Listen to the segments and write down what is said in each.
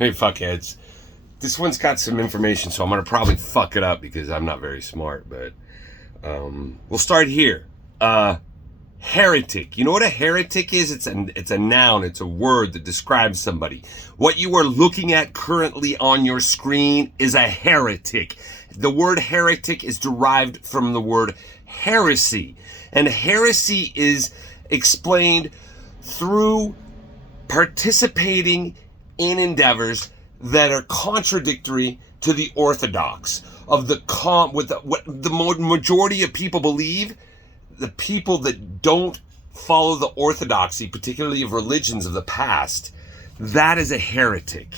Hey, fuckheads. This one's got some information, so I'm going to probably fuck it up because I'm not very smart, but we'll start here. Heretic. You know what a heretic is? It's a noun. It's a word that describes somebody. What you are looking at currently on your screen is a heretic. The word heretic is derived from the word heresy. And heresy is explained through participating in endeavors that are contradictory to the orthodox of what the majority of people believe. The people that don't follow the orthodoxy, particularly of religions of the past, that is a heretic.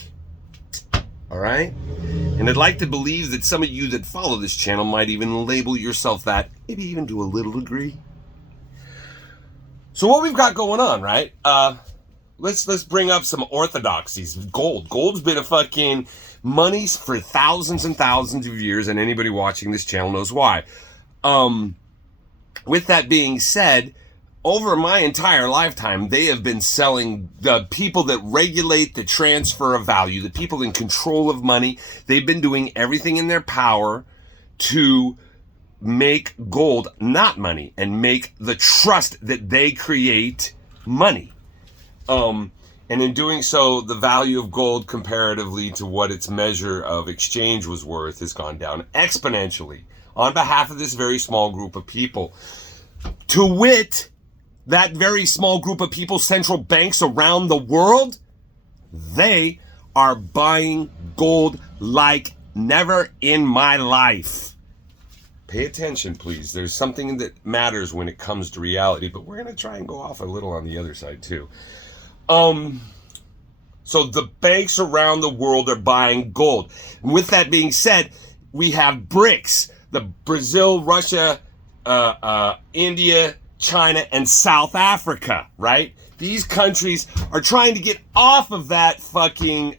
All right? And I'd like to believe that some of you that follow this channel might even label yourself that, maybe even to a little degree. So what we've got going on, right? Let's bring up some orthodoxies. Gold's been a fucking money for thousands and thousands of years, and anybody watching this channel knows why. With that being said, over my entire lifetime, they have been selling the people that regulate the transfer of value, the people in control of money. They've been doing everything in their power to make gold not money and make the trust that they create money. And in doing so, the value of gold comparatively to what its measure of exchange was worth has gone down exponentially on behalf of this very small group of people. To wit, that very small group of people, central banks around the world, they are buying gold like never in my life. Pay attention, please. There's something that matters when it comes to reality, but we're going to try and go off a little on the other side too. So the banks around the world are buying gold. And with that being said, we have BRICS, the Brazil, Russia, India, China, and South Africa, right? These countries are trying to get off of that fucking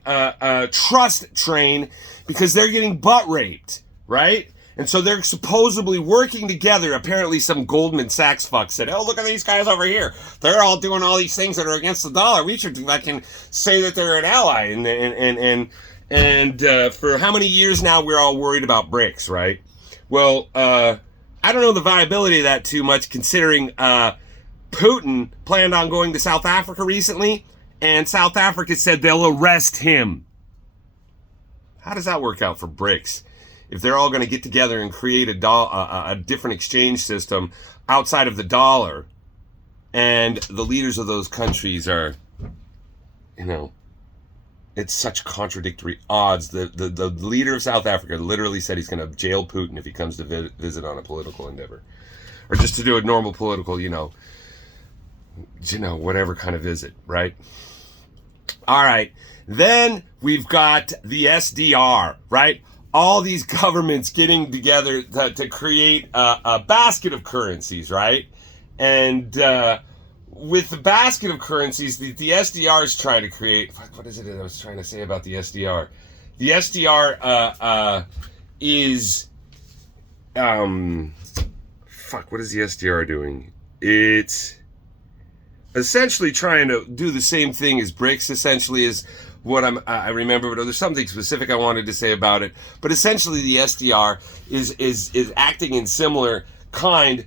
trust train because they're getting butt raped, right? And so they're supposedly working together. Apparently some Goldman Sachs fuck said, oh, look at these guys over here. They're all doing all these things that are against the dollar. We should fucking say that they're an ally. And for how many years now we're all worried about BRICS, right? Well, I don't know the viability of that too much, considering Putin planned on going to South Africa recently, and South Africa said they'll arrest him. How does that work out for BRICS? If they're all going to get together and create a different exchange system outside of the dollar, and the leaders of those countries are, it's such contradictory odds. The leader of South Africa literally said he's going to jail Putin if he comes to visit on a political endeavor, or just to do a normal political, whatever kind of visit, right? All right. Then we've got the SDR, right? All these governments getting together to create a basket of currencies, right? And with the basket of currencies, the SDR is trying to create... What is it that I was trying to say about the SDR? The SDR is... what is the SDR doing? It's essentially trying to do the same thing as BRICS, essentially, is what I remember, but there's something specific I wanted to say about it. But essentially, the SDR is acting in similar kind,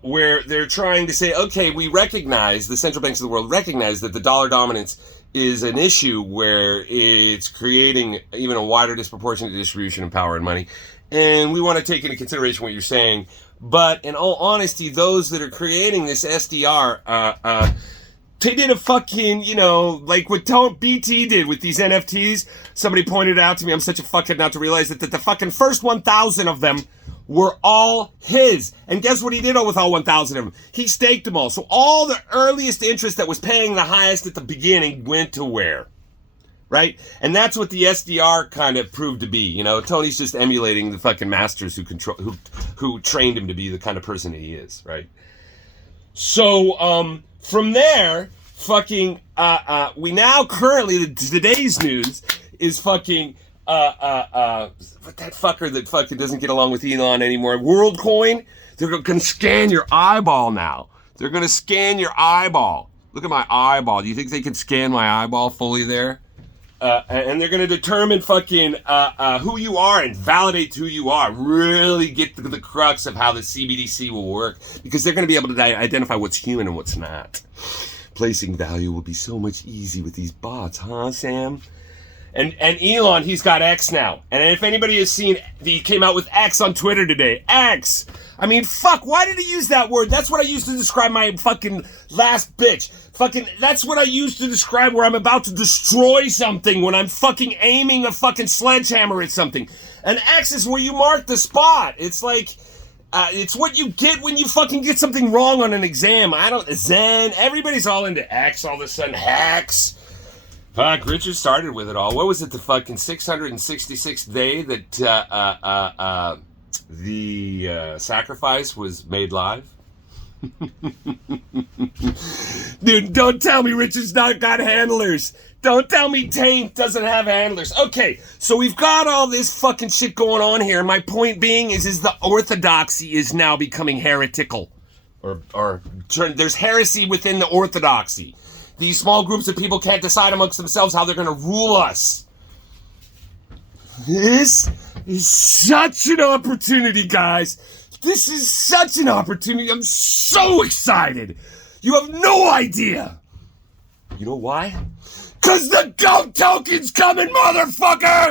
where they're trying to say, okay, we recognize, the central banks of the world recognize that the dollar dominance is an issue where it's creating even a wider disproportionate distribution of power and money. And we want to take into consideration what you're saying. But in all honesty, those that are creating this SDR, they did a fucking, like what BT did with these NFTs. Somebody pointed out to me, I'm such a fuckhead not to realize that the fucking first 1,000 of them were all his. And guess what he did with all 1,000 of them? He staked them all. So all the earliest interest that was paying the highest at the beginning went to where? Right? And that's what the SDR kind of proved to be. Tony's just emulating the fucking masters who trained him to be the kind of person he is, right? So, from there, fucking, we now currently, today's news is fucking, what that fucker that fucking doesn't get along with Elon anymore, WorldCoin, they're going to scan your eyeball now. They're going to scan your eyeball. Look at my eyeball. Do you think they could scan my eyeball fully there? and they're going to determine fucking who you are and validate who you are. Really get to the crux of how the CBDC will work, because they're going to be able to identify what's human and what's not. Placing value will be so much easy with these bots, huh, Sam? And Elon, he's got X now. And if anybody has seen, he came out with X on Twitter today. X! I mean, fuck, why did he use that word? That's what I used to describe my fucking last bitch. Fucking, that's what I used to describe where I'm about to destroy something, when I'm fucking aiming a fucking sledgehammer at something. And X is where you mark the spot. It's like, it's what you get when you fucking get something wrong on an exam. Everybody's all into X all of a sudden. Hacks. Fuck, Richard started with it all. What was it, the fucking 666th day that the sacrifice was made live? Dude, don't tell me Richard's not got handlers. Don't tell me Taint doesn't have handlers. Okay, so we've got all this fucking shit going on here. My point being is the orthodoxy is now becoming heretical. There's heresy within the orthodoxy. These small groups of people can't decide amongst themselves how they're going to rule us. This is such an opportunity, guys. This is such an opportunity. I'm so excited. You have no idea. You know why? 'Cause the GOAT token's coming, motherfucker!